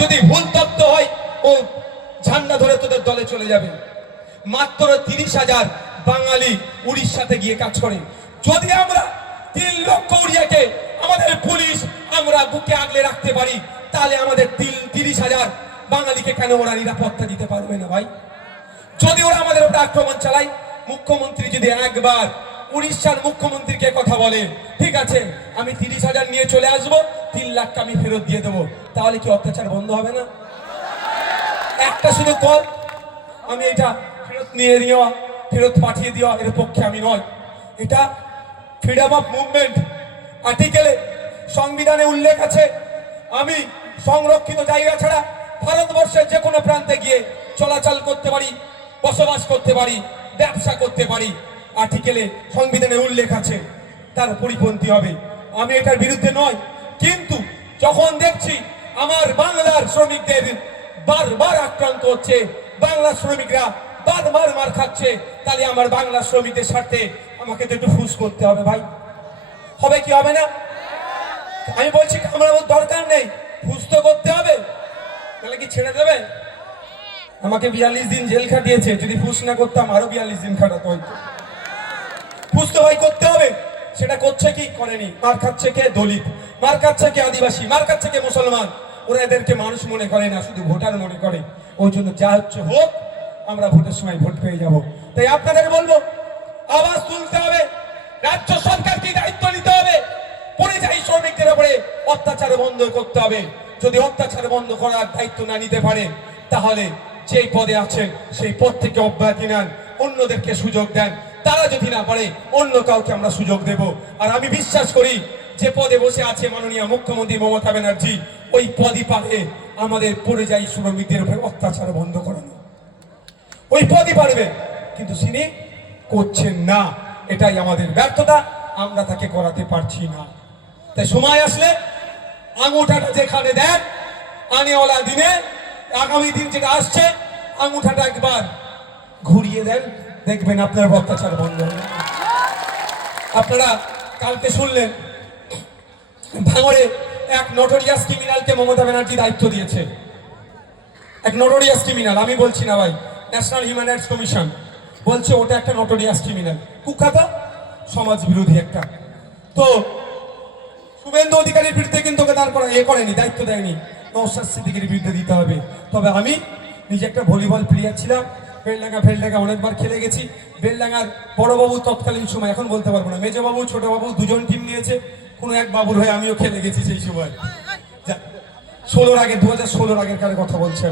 যদি ভুল তথ্য হয় ও ঝান্ডা ধরে তোদের দলে চলে যাবে। মাত্র 30,000 বাঙালি উড়িষ্যাতে গিয়ে কাজ করে। যদি আমরা 3 লক্ষ উড়িয়াকে আমাদের পুলিশ আমরা বুকে আগলে রাখতে পারি, তাহলে আমাদের 30,000 বাঙালিকে কেন ওরা নিরাপত্তা দিতে পারবে না ভাই? যদি ওরা আমাদের উপর আক্রমণ চালায়, মুখ্যমন্ত্রী যদি একবার উড়িষ্যার মুখ্যমন্ত্রীকে কথা বলে, ঠিক আছে আমি 30,000 নিয়ে চলে আসবো, 3 লাখ আমি ফেরত দিয়ে দেবো, তাহলে কি অত্যাচার বন্ধ হবে না? একটা শুধু কল, আমি এটা ফেরত নিয়ে নেওয়া, ফেরত পাঠিয়ে দেওয়া এর পক্ষে আমি নয়। এটা ফ্রিডম অফ মুভমেন্ট আর্টিকেলে সংবিধানে উল্লেখ আছে, আমি সংরক্ষিত জায়গা ছাড়া ভারতবর্ষের যে কোনো প্রান্তে গিয়ে চলাচল করতে পারি, বসবাস করতে পারি, ব্যবসা করতে পারি। আর্টিকেলে সংবিধানে উল্লেখ আছে, তার পরিপন্থী হবে। আমি এটার বিরুদ্ধে নয়, কিন্তু যখন দেখছি আমার বাংলার শ্রমিকদের বারবার আক্রান্ত হচ্ছে, বাংলা শ্রমিকরা বারবার মার খাচ্ছে, তাহলে আমার বাংলা শ্রমিকদের স্বার্থে আমাকে তো একটু ফুস করতে হবে ভাই। হবে কি হবে না? আমি বলছি আমার দরকার নেই, ফুস তো করতে হবে, তাহলে কি ছেড়ে দেবে? আমাকে 42 দিন জেল খাটিয়েছে, যদি ফুস না করতাম আরো 42 দিন খাটাতো হয়তো। ফুস তো ভাই করতে হবে, সেটা করছে কি করেনি? মার খাচ্ছে কে? দলিত। মার খাচ্ছে কে? আদিবাসী। মার খাচ্ছে কে? মুসলমান। ওরা এদেরকে মানুষ মনে করে না, শুধু ভোটার মনে করে। ওই জন্য যা হচ্ছে হোক, আমরা ভোটের সময় ভোট পেয়ে যাব। তাই আপনাদের বলবো, আওয়াজ তুলতে হবে, রাজ্য সরকারকে দায়িত্ব নিতে হবে, পরিযায়ী শ্রমিকদের উপরে অত্যাচার বন্ধ করতে হবে। যদি অত্যাচার বন্ধ করার দায়িত্ব না নিতে পারে, তাহলে যেই পদে আছেন সেই পদ থেকে অব্যাহতি নেন, অন্যদেরকে সুযোগ দেন। তারা যদি না পারে, অন্য কাউকে আমরা সুযোগ দেব। আর আমি বিশ্বাস করি, যে পদে বসে আছে মাননীয় মুখ্যমন্ত্রী মমতা ব্যানার্জি, ওই পদই পারে আমাদের পরিযায়ী শ্রমিকদের উপরে অত্যাচার বন্ধ করানো। ওই পদই পারবে, কিন্তু তিনি করছেন না। এটাই আমাদের ব্যর্থতা, আমরা তাকে করাতে পারছি না। তাই সময় আসলে আঙুঠাটা যেখানে দেন, আনেওয়ালা দিনে, আগামী দিন যেটা আসছে, আঙুঠাটা একবার ঘুরিয়ে দেন, দেখবেন আপনার অত্যাচার বন্ধ হবে। আপনারা কালকে শুনলেন ভাঙড়ে এক নোটোরিয়াস ক্রিমিনালকে মমতা ব্যানার্জি দায়িত্ব দিয়েছে। এক নোটোরিয়াস ক্রিমিনাল, আমি বলছি না ভাই, ন্যাশনাল হিউম্যান রাইটস কমিশন বলছে ওটা একটা নোটোরিয়াস ক্রিমিনাল, কুখ্যাত সমাজ বিরোধী একটা। তো শুভেন্দু অধিকারীর বিরুদ্ধে কিন্তু ওকে দাঁড় করা করেনি, দায়িত্ব দেয়নি। নওশাদ সিদ্দিকীর বিরুদ্ধে দিতে হবে। তবে আমি নিজে একটা ভলিবল প্লেয়ার ছিলাম, ফেলডাঙ্গা অনেকবার খেলে গেছি। বেলডাঙ্গার বড়বাবু তৎকালীন সময়, এখন বলতে পারবো না, মেজবাবু ছোটবাবু দুজন টিম নিয়েছে, কোনো এক বাবুর হয়ে আমিও খেলে গেছি সেই সময়। 2016 আগের কথা বলছি।